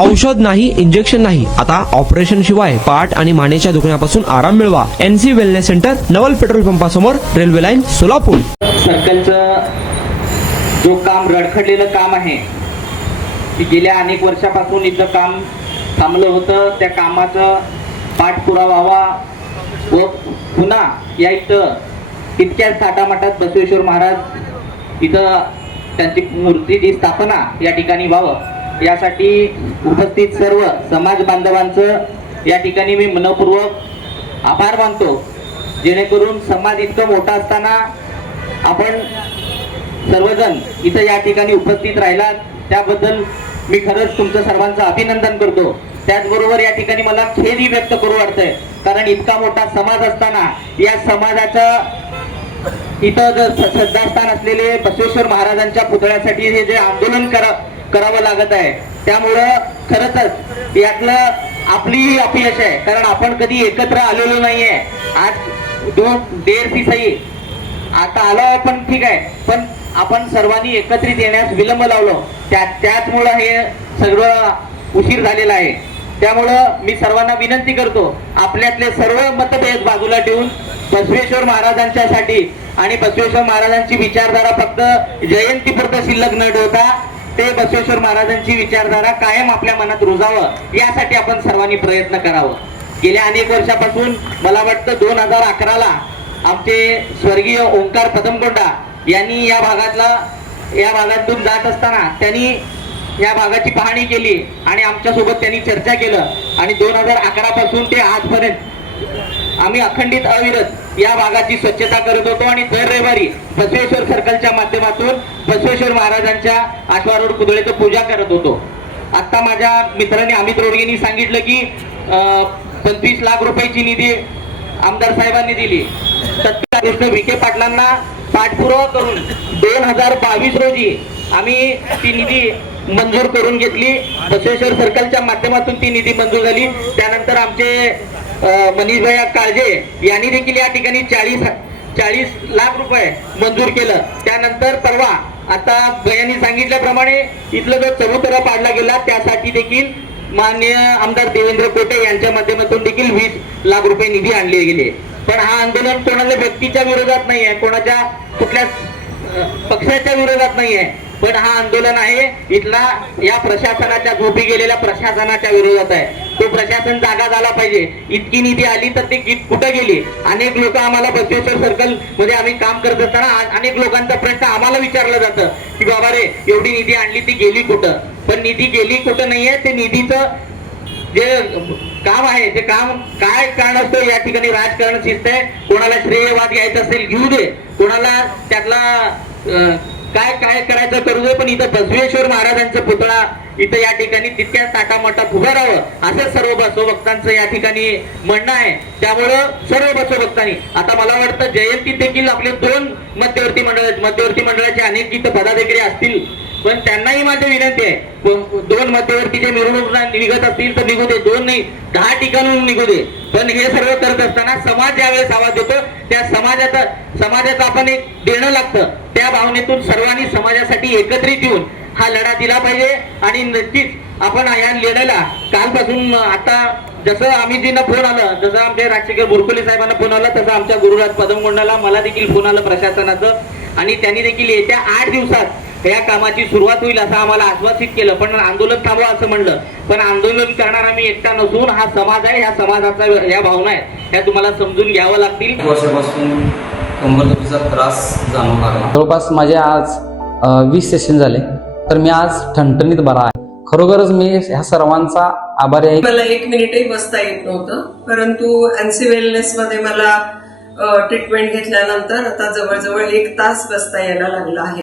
औषध नाही, इंजेक्शन नाही, आता ऑपरेशन शिवाय पाठ आणि मानेच्या दुखण्यापासून आराम मिळवा. NC वेलनेस सेंटर, नवल पेट्रोल पंपासमोर, रेल्वे लाईन, सोलापूर. सर्कलचं जो काम रडखडलेलं काम आहे की गेल्या अनेक वर्षापासून इथं काम थांबलं होतं, त्या कामाचं पाठपुरावा व्हावा व पुन्हा या इथं तितक्याच थाटामाटात बसवेश्वर महाराज इथं त्यांची मूर्तीची स्थापना या ठिकाणी व्हावं, यासाठी उपस्थित सर्व समाज बांधवांचं या ठिकाणी मी मनपूर्वक आभार मानतो. जेणेकरून समाज इतकं मोठा असताना आपण सर्वजण इथं या ठिकाणी उपस्थित राहिलात, त्याबद्दल मी खरंच तुमचं सर्वांचं अभिनंदन करतो. त्याचबरोबर या ठिकाणी मला खेदही व्यक्त करू वाटतंय, कारण इतका मोठा समाज असताना या समाजाचा इथं जर श्रद्धास्थान असलेले बसवेश्वर महाराजांच्या पुतळ्यासाठी हे जे आंदोलन करावं लागत आहे, त्यामुळं खरंच यातलं आपली अपयश आहे, कारण आपण कधी एकत्र आलेलो नाहीये. आज देर सी सही आता आलो आपण, ठीक आहे, पण आपण सर्वांनी एकत्रित येण्यास विलंब लावलो, त्याचमुळं हे सगळं उशीर झालेला आहे. त्यामुळं मी सर्वांना विनंती करतो, आपल्यातले सर्व मतभेद बाजूला ठेवून बसवेश्वर महाराजांच्यासाठी आणि बसवेश्वर महाराजांची विचारधारा फक्त जयंतीपुरतं शिल्लक न ठेवता ते बसवेश्वर महाराजांची विचारधारा कायम आपल्या मनात रुजावं, यासाठी आपण सर्वांनी प्रयत्न करावं. गेल्या अनेक वर्षापासून मला वाटतं 2011ला आमचे स्वर्गीय ओंकार पदमकोंडा यांनी या भागातून जात असताना त्यांनी या भागाची पाहणी केली आणि आमच्यासोबत त्यांनी चर्चा केलं, आणि 2011 पासून ते आजपर्यंत आम्ही अखंडित अविरत या भागाची स्वच्छता करत होतो आणि दर रविवारी बसवेश्वर सर्कलच्या माध्यमातून बसवेश्वर महाराजांच्या आठवा रोड पुतळ्याची पूजा करत होतो. आता माझ्या मित्राने अमित रोडगेंनी सांगितलं की 25 लाख रुपयाची निधी आमदार साहेबांनी दिली. तत्काळ कृष्ण विखे पाटलांना पाठपुरावा करून 2022 रोजी आम्ही ती निधी मंजूर करून घेतली. बसवेश्वर सर्कलच्या माध्यमातून ती निधी मंजूर झाली. त्यानंतर आमचे मनीषभाई काळजे यांनी देखील या ठिकाणी 40 लाख रुपये मंजूर केलं. त्यानंतर परवा आता भयांनी सांगितल्याप्रमाणे इथलं जो चबुतरा पाडला गेला, त्यासाठी देखील माननीय आमदार देवेंद्र कोटे यांच्या माध्यमातून देखील 20 लाख रुपये निधी आणले गेले. पण हा आंदोलन कोणाच्या व्यक्तीच्या विरोधात नाही आहे, कोणाच्या कुठल्या पक्षाच्या विरोधात नाही आहे, पण हा आंदोलन आहे इथला या प्रशासनाच्या झोपी गेलेल्या प्रशासनाच्या विरोधात आहे. तो प्रशासन जागा झाला पाहिजे. इतकी निधी आली तर ती कुठं गेली? अनेक लोक आम्हाला बसवेश्वर सर्कल मध्ये आम्ही काम करत असताना अनेक लोकांचा प्रश्न आम्हाला विचारला जातं की बाबा रे, एवढी निधी आणली ती गेली कुठं? पण निधी गेली कुठं नाहीये, ते निधीचं जे काम आहे ते काम काय कारण असतं या ठिकाणी राजकारण शिस्त आहे. कोणाला श्रेयवाद घ्यायचा असेल घेऊ दे, कोणाला त्यातला काय करायचं करू दे, पण इथं बसवेश्वर महाराजांचा पुतळा इथं या ठिकाणी तितक्या ताटामाटात उभं राहावं, असं सर्व बसवभक्तांचं या ठिकाणी म्हणणं आहे. त्यामुळं सर्व बसवभक्तांनी, आता मला वाटतं जयंतीत देखील आपले 2 मध्यवर्ती मंडळाचे अनेक इथं पदाधिकारी असतील, पण त्यांनाही माझी विनंती आहे, 2 मध्यवर्तीचे मिरवणूक निघत असतील तर निघू दे, 2 नाही 10 ठिकाणून निघू दे. पण हे सर्व करत असताना समाज ज्यावेळेस आवाज देतो, त्या समाजाचं आपण एक देणं लागतं. त्या भावनेतून सर्वांनी समाजासाठी एकत्रित येऊन हा लढा दिला पाहिजे. आणि नक्कीच आपण या लढ्याला कालपासून आता जसं आम्हीजींना फोन आलं, जसं आमच्या राजशेखर बुरकुले साहेबांना फोन आला, तसं आमच्या गुरुराज पदमकोंडाला मला देखील फोन आलं प्रशासनाचं, आणि त्यांनी देखील येत्या 8 दिवसात या कामाची सुरुवात होईल असं आम्हाला आश्वासित केलं. पण आंदोलन थांबवा असं म्हणलं, पण आंदोलन करणार आम्ही एकटा नसून हा समाज आहे, ह्या समाजाचा या भावना आहेत, ह्या तुम्हाला समजून घ्यावं लागतील. वर्षापासून कंबरदुखीचा त्रास जाणवू लागला. जवळपास माझे आज 20 सेशन झाले, तर मी आज ठणठणीत बरा आहे. खरोखरच मी ह्या सर्वांचा आभारी आहे. मला 1 मिनिटही बसता येत नव्हतं, परंतु NC वेलनेस मध्ये मला ट्रीटमेंट घेतल्यानंतर आता जवळजवळ 1 तास बसता यायला लागला आहे.